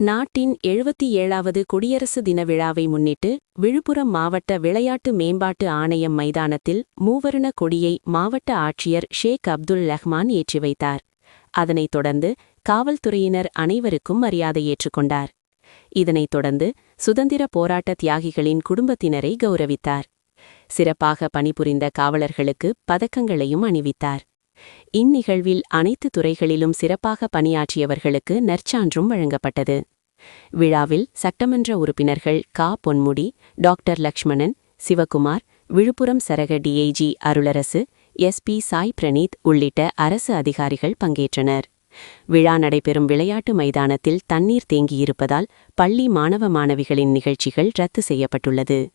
நாட்டின் எழுபத்தி ஏழாவது குடியரசு தின விழாவை முன்னிட்டு விழுப்புரம் மாவட்ட விளையாட்டு மேம்பாட்டு ஆணையம் மைதானத்தில் மூவர்ண கொடியை மாவட்ட ஆட்சியர் ஷேக் அப்துல் ரஹ்மான் ஏற்றி வைத்தார் அதனைத் தொடர்ந்து காவல்துறையினர் அனைவருக்கும் மரியாதை ஏற்றுக்கொண்டார் இதனைத் தொடர்ந்து சுதந்திர போராட்ட தியாகிகளின் குடும்பத்தினரை கௌரவித்தார். சிறப்பாக பணிபுரிந்த காவலர்களுக்கு பதக்கங்களையும் அணிவித்தார். இந்நிகழ்வில் அனைத்து துறைகளிலும் சிறப்பாக பணியாற்றியவர்களுக்கு நற்சான்றும் வழங்கப்பட்டது. விழாவில் சட்டமன்ற உறுப்பினர்கள் கா. பொன்முடி டாக்டர் லக்ஷ்மணன் சிவகுமார் விழுப்புரம் சரக டிஐஜி அருளரசு எஸ்பி சாய் பிரணீத் உள்ளிட்ட அரசு அதிகாரிகள் பங்கேற்றனர். விழா நடைபெறும் விளையாட்டு மைதானத்தில் தண்ணீர் தேங்கியிருப்பதால் பள்ளி மாணவ மாணவிகளின் நிகழ்ச்சிகள் ரத்து செய்யப்பட்டுள்ளது.